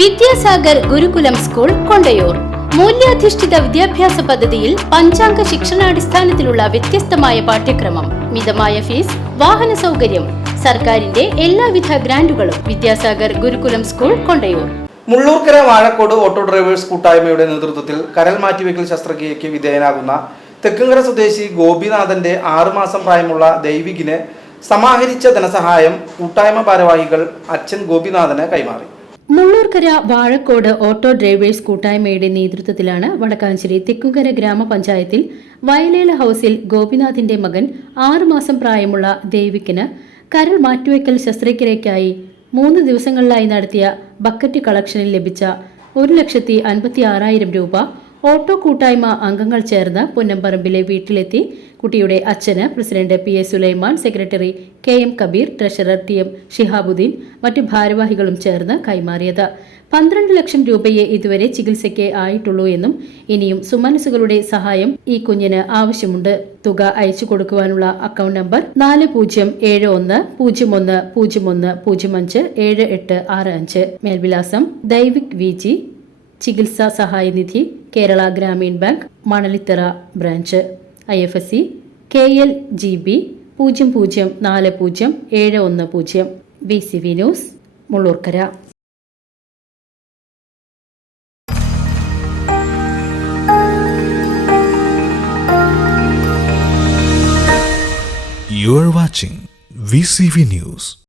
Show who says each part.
Speaker 1: Vidyasagar Gurukulam school Kondayur. മൂല്യാധിഷ്ഠിത വിദ്യാഭ്യാസ പദ്ധതിയിൽ പഞ്ചാംഗ ശിക്ഷണാടിസ്ഥാനത്തിലുള്ള വ്യത്യസ്തമായ പാഠ്യക്രമം. മിതമായ ഫീസ് വാഹന സൗകര്യം സർക്കാരിന്റെ എല്ലാവിധ ഗ്രാന്റുകളും Vidyasagar Gurukulam school Kondayur.
Speaker 2: Mullurkara Vazhakkode auto drivers കൂട്ടായ്മയുടെ നേതൃത്വത്തിൽ കരൽ മാറ്റിവെക്കൽ ശസ്ത്രക്രിയയ്ക്ക് വിധേയനാകുന്ന തെക്കുംകര സ്വദേശി ഗോപിനാഥന്റെ ആറുമാസം പ്രായമുള്ള ദൈവികിന് സമാഹരിച്ച ധനസഹായം കൂട്ടായ്മ ഭാരവാഹികൾ അച്ഛൻ ഗോപിനാഥന് കൈമാറി.
Speaker 1: മുള്ളൂർക്കര വാഴക്കോട് ഓട്ടോ ഡ്രൈവേഴ്സ് കൂട്ടായ്മയുടെ നേതൃത്വത്തിലാണ് വടക്കാഞ്ചേരി തെക്കുകര ഗ്രാമപഞ്ചായത്തിൽ വയലേല ഹൌസിൽ ഗോപിനാഥിന്റെ മകൻ ആറുമാസം പ്രായമുള്ള ദേവിക്കിന് കരൾ മാറ്റിവെക്കൽ ശസ്ത്രക്രിയയ്ക്കായി മൂന്ന് ദിവസങ്ങളിലായി നടത്തിയ ബക്കറ്റ് കളക്ഷനിൽ ലഭിച്ച ഒരു ലക്ഷത്തി അൻപത്തി ആറായിരം രൂപ ഓട്ടോ കൂട്ടായ്മ അംഗങ്ങൾ ചേർന്ന് പുന്നമ്പറമ്പിലെ വീട്ടിലെത്തി. കുട്ടിയുടെ അച്ഛന് president P A Sulaiman secretary K M Kabeer treasurer T M Shihabuddin മറ്റു ഭാരവാഹികളും ചേർന്ന് കൈമാറിയത്. പന്ത്രണ്ട് ലക്ഷം രൂപയെ ഇതുവരെ ചികിത്സയ്ക്ക് ആയിട്ടുള്ളൂ എന്നും ഇനിയും സുമനസുകളുടെ സഹായം ഈ കുഞ്ഞിന് ആവശ്യമുണ്ട്. തുക അയച്ചു കൊടുക്കുവാനുള്ള അക്കൗണ്ട് നമ്പർ നാല് പൂജ്യം ഏഴ് ഒന്ന് പൂജ്യം ഒന്ന് പൂജ്യം ഒന്ന് പൂജ്യം അഞ്ച് ഏഴ് എട്ട് ആറ് അഞ്ച്. മേൽവിലാസം ദൈവിക് വി ജി ചികിത്സാ സഹായനിധി Kerala Gramin bank Manalithara branch. I F S C K L G B പൂജ്യം പൂജ്യം നാല് പൂജ്യം ഏഴ് ഒന്ന് പൂജ്യം. B C V news Mullurkara.
Speaker 3: You are watching VCV News.